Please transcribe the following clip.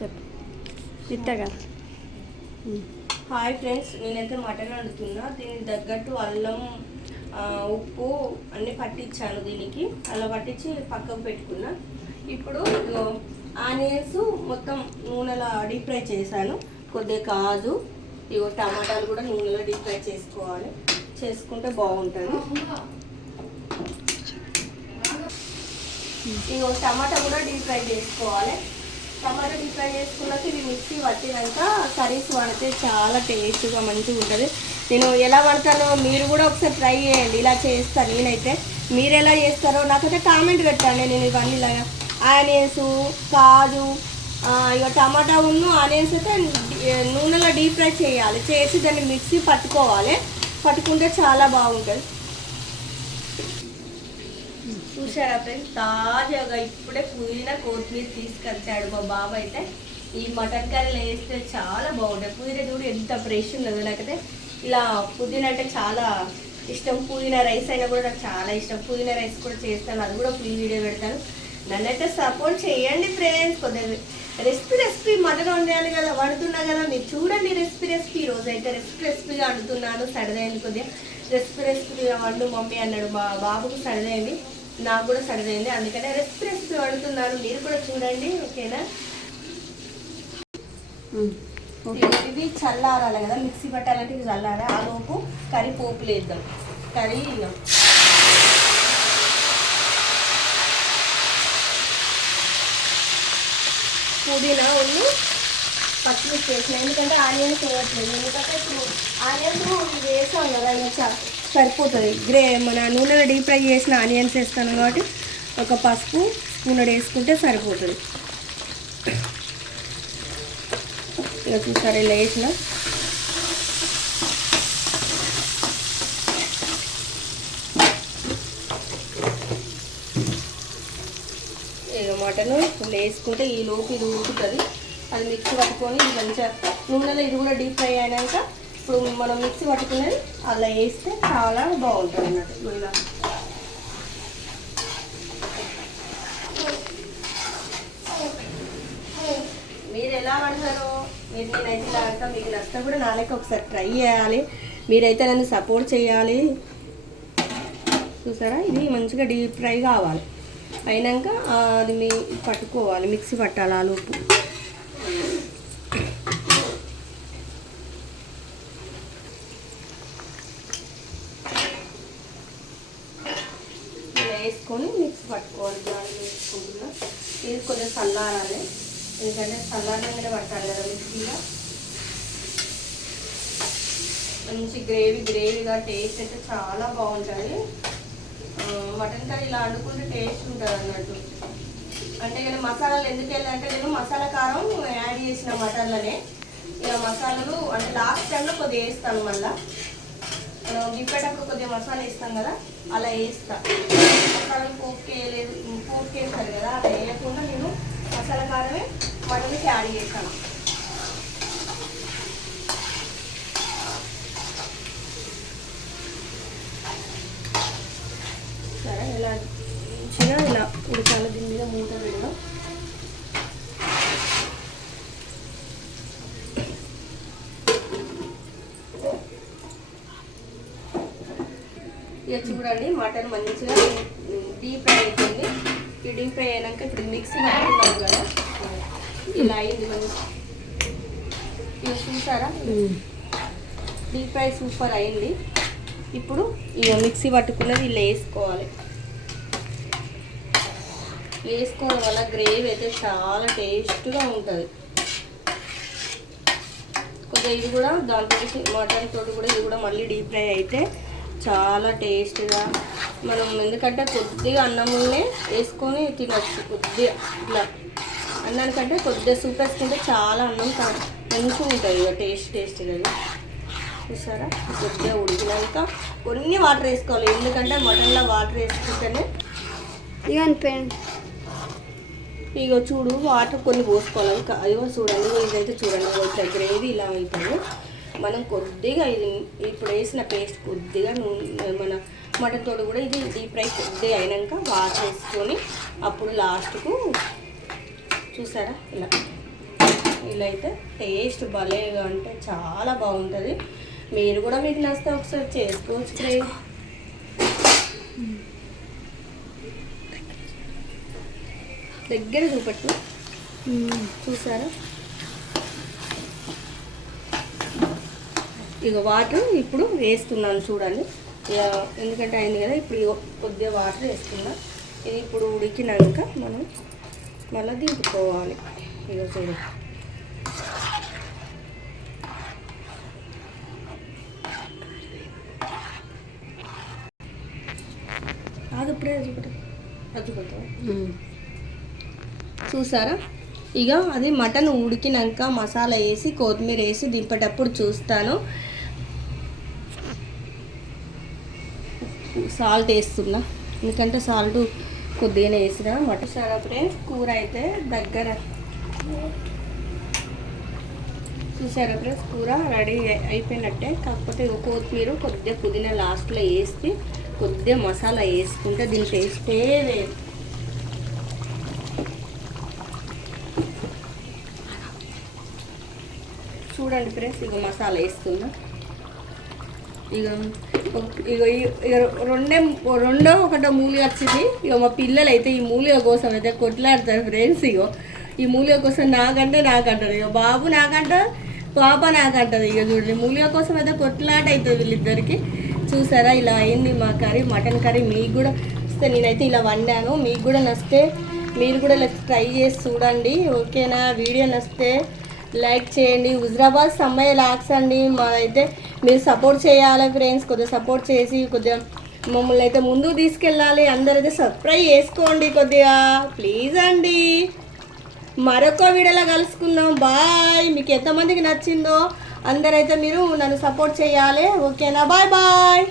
చెప్పు తిట్టగా. Hi friends, నేనైతే mutton వండుతున్నా. దీనికి తగ్గట్టు అల్లం, ఉప్పు అన్నీ పట్టించాను. దీనికి అలా పట్టించి పక్కకు పెట్టుకున్నా. ఇప్పుడు ఆనియన్స్ మొత్తం నూనెలో డీప్ ఫ్రై చేశాను. కొద్దిగా కాజు, ఇగో టమాటాలు కూడా నూనెలో డీప్ ఫ్రై చేసుకోవాలి. చేసుకుంటే బాగుంటుంది. ఇగో టమాటా కూడా డీప్ ఫ్రై చేసుకోవాలి. టమాటా డీప్ ఫ్రై చేసుకున్నాక ఇవి మిక్సీ పట్టినాక కర్రీస్ పడితే చాలా టేస్ట్గా మంచిగా ఉంటుంది. నేను ఎలా పడతానో మీరు కూడా ఒకసారి ట్రై చేయండి. ఇలా చేస్తాను నేనైతే. మీరు ఎలా చేస్తారో నాకైతే కామెంట్ పెట్టండి. నేను ఇవన్నీ ఇలా ఆనియన్స్, కాజు, ఇక టమాటా ఉన్ను ఆనియన్స్ అయితే నూనెలో డీప్ ఫ్రై చేయాలి. చేసి దాన్ని మిక్సీ పట్టుకోవాలి. పట్టుకుంటే చాలా బాగుంటుంది. చూసారా ఫ్రెండ్స్, తాజాగా ఇప్పుడే పుదీనా కొత్తిమీర తీసుకొచ్చాడు మా బాబు. అయితే ఈ మటన్ కర్రీలో వేస్తే చాలా బాగుంటుంది. పుదీనా చూడు ఎంత ఫ్రెష్ ఉన్నదో. నాకైతే ఇలా పుదీనా అంటే చాలా ఇష్టం. పుదీనా రైస్ అయినా కూడా నాకు చాలా ఇష్టం. పుదీనా రైస్ కూడా చేస్తాను, అది కూడా ఫుల్ వీడియో పెడతాను. నన్నైతే సపోర్ట్ చేయండి ఫ్రెండ్స్. కొద్దిగా రెసిపీ మటన్ వండాలి కదా, వండుతున్నా కదా, మీరు చూడండి రెసిపీ. ఈరోజు అయితే రెసిపీగా వండుతున్నాను. సరదైంది కొద్దిగా రెసిపీగా వండు మమ్మీ అన్నాడు. మా బాబుకు సరదైంది, నాకు కూడా సరిదైంది. అందుకనే రెసిపీ వండుతున్నాను. మీరు కూడా చూడండి. ఓకేనా? ఇది చల్లారాలి కదా, మిక్సీ పట్టాలంటే ఇది చల్లారా. ఆ లోపు కర్రీ పోపులు వేద్దాం. కర్రీ పుదీనా ఉన్ను పచ్చిమిర్చి వేసిన. ఎందుకంటే ఆనియన్స్ వేయట్లేదు. ఎందుకంటే ఇప్పుడు ఆనియన్స్ ఇది వేసాం కదా, ఇంకా సరిపోతుంది. మన నూనెలో డీప్ ఫ్రై చేసిన ఆనియన్స్ వేస్తాను కాబట్టి ఒక పసుపు స్పూన్ వేసుకుంటే సరిపోతుంది. ఇక చూసారు ఇలా వేసిన. ఇక మటను ఇలా వేసుకుంటే ఈ లోపు ఇది ఉడుకుతుంది. అది మిక్సీ పట్టుకొని ఇది మంచిగా నూనెలో ఇది కూడా డీప్ ఫ్రై అయినాక ఇప్పుడు మనం మిక్సీ పట్టుకునేది అలా వేస్తే చాలా బాగుంటుంది అన్నట్టు. ఇలా మీరు ఎలా పడతారో నేనైతే ఇలా ఆడతా. మీకు నష్టం కూడా నాలుగు ఒకసారి ట్రై చేయాలి. మీరైతే నన్ను సపోర్ట్ చేయాలి. చూసారా, ఇది మంచిగా డీప్ ఫ్రై కావాలి. అయినాక అది పట్టుకోవాలి, మిక్సీ పట్టాలి. ఆ లోపు వేసుకొని మిక్సీ పట్టుకోవాలి. దాన్ని వేసుకుంటున్నా. ఇది కొంచెం చల్లారాలి. ఎందుకంటే చల్లారంగానే పట్టాలి కదా మిక్సీగా. మంచి గ్రేవీగా టేస్ట్ అయితే చాలా బాగుంటుంది. మటన్ కర్రీ ఇలా వండుకుంటే టేస్ట్ ఉంటుంది అన్నట్టు. అంటే నేను మసాలాలు ఎందుకు వెళ్ళాలంటే నేను మసాలా కారం యాడ్ చేసిన మటన్లోనే. ఇక మసాలాలు అంటే లాస్ట్ టైంలో కొద్దిగా వేస్తాను. మళ్ళీ దింపేటప్పుడు కొద్దిగా మసాలా వేస్తాం కదా, అలా వేస్తా. మసాలాలు పోపుకి వేస్తారు కదా, అలా వేయకుండా నేను మసాలా కారమే మటన్కి యాడ్ చేస్తాను. సరే, ఇలా మంచిగా ఇలా ఉడకాలి. దీని మీద మూత పెడదాం. ఇక చూడండి, మటన్ మంచిగా డీప్ ఫ్రై అవుతుంది. ఈ డీప్ ఫ్రై అయినాక ఇప్పుడు మిక్సీ పట్టుకున్నాం కదా, ఇలా అయింది మంచి. ఇక చూసారా, డీప్ ఫ్రై సూపర్ అయింది. ఇప్పుడు ఇక మిక్సీ పట్టుకున్నది ఇలా వేసుకోవాలి. వేసుకోవడం వల్ల గ్రేవీ అయితే చాలా టేస్ట్గా ఉంటుంది. కొద్దిగా ఇది కూడా దాంతో మటన్ తోటి కూడా ఇది కూడా మళ్ళీ డీప్ ఫ్రై అయితే చాలా టేస్ట్గా మనం, ఎందుకంటే కొద్దిగా అన్నంలోనే వేసుకొని తినచ్చు. కొద్దిగా ఇట్లా అన్నానికంటే కొద్దిగా సూప్ వేసుకుంటే చాలా అన్నం మంచిగా ఉంటుంది. ఇక టేస్ట్గా చూసారా. కొద్దిగా ఉడికినాక కొన్ని వాటర్ వేసుకోవాలి. ఎందుకంటే మటన్లో వాటర్ వేసుకుంటేనే ఇక అనిపోయింది. ఇక చూడు, వాటర్ కొన్ని పోసుకోవాలి. ఇంకా అదిగో చూడండి, ఇదైతే చూడండి ఇట్లా గ్రేవీ ఇలా అవుతుంది. మనం కొద్దిగా ఇది ఇప్పుడు వేసిన పేస్ట్ కొద్దిగా మన మటన్ తోడు కూడా ఇది డీప్ ఫ్రై కొద్దిగా అయినాక వాటర్ వేసుకొని అప్పుడు లాస్ట్కు చూసారా ఇలా ఇలా అయితే టేస్ట్ భలేగా అంటే చాలా బాగుంటుంది. మీరు కూడా మీకు నచ్చితే ఒకసారి చేసుకోవచ్చు ఫ్రెండ్స్. దగ్గర చూపెట్టు, చూసారా? ఇక వాటర్ ఇప్పుడు వేస్తున్నాను చూడండి. ఇక ఎందుకంటే అయింది కదా, ఇప్పుడు కొద్దిగా వాటర్ వేస్తున్నా. ఇది ఇప్పుడు ఉడికినాక మనం మళ్ళీ దింపుకోవాలి. ఇక చూడు, అది ఇప్పుడే చూసారా? ఇక అది మటన్ ఉడికినాక మసాలా వేసి కొత్తిమీర వేసి దింపేటప్పుడు చూస్తాను. సాల్ట్ వేస్తున్నా, ఎందుకంటే సాల్ట్ కొద్దిగానే వేసిన. మటన్ సారా ఫ్రెండ్స్, కూర అయితే దగ్గర చూసారా ఫ్రెండ్స్, కూర రెడీ అయిపోయినట్టే. కాకపోతే కొత్తిమీర కొద్దిగా పుదీనా లాస్ట్లో వేసి కొద్దిగా మసాలా వేసుకుంటే దీని టేస్టే వేరు. చూడండి ఫ్రెండ్స్, ఇక మసాలా వేస్తున్నా. ఇక రెండో ఒకటో మూలిగా వచ్చింది. ఇక మా పిల్లలు అయితే ఈ మూలిక కోసం అయితే కొట్లాడతారు ఫ్రెండ్స్. ఇగో ఈ మూలిక కోసం నాకంటారు. ఇక బాబు నాకంటారు, పాప నాకంటారు. ఇక చూడండి, మూలిక కోసం అయితే కొట్లాట అవుతుంది వీళ్ళిద్దరికి. చూసారా, ఇలా అయింది మా కర్రీ, మటన్ కర్రీ. మీకు కూడా వస్తే నేనైతే ఇలా వండాను. మీకు కూడా నచ్చితే మీరు కూడా ఇలా ట్రై చేసి చూడండి, ఓకేనా? వీడియో నచ్చితే లైక్ చేయండి. హుజరాబాద్ సమ్మయ్య లాక్స్ అండి మాదైతే. మీరు సపోర్ట్ చేయాలి ఫ్రెండ్స్, కొద్దిగా సపోర్ట్ చేసి కొద్దిగా మమ్మల్ని అయితే ముందుకు తీసుకెళ్ళాలి. అందరైతే సబ్స్క్రైబ్ చేసుకోండి కొద్దిగా, ప్లీజ్ అండి. మరొక వీడియోలో కలుసుకుందాం. బాయ్. మీకు ఎంతమందికి నచ్చిందో అందరైతే మీరు నన్ను సపోర్ట్ చేయాలి, ఓకేనా? Bye bye.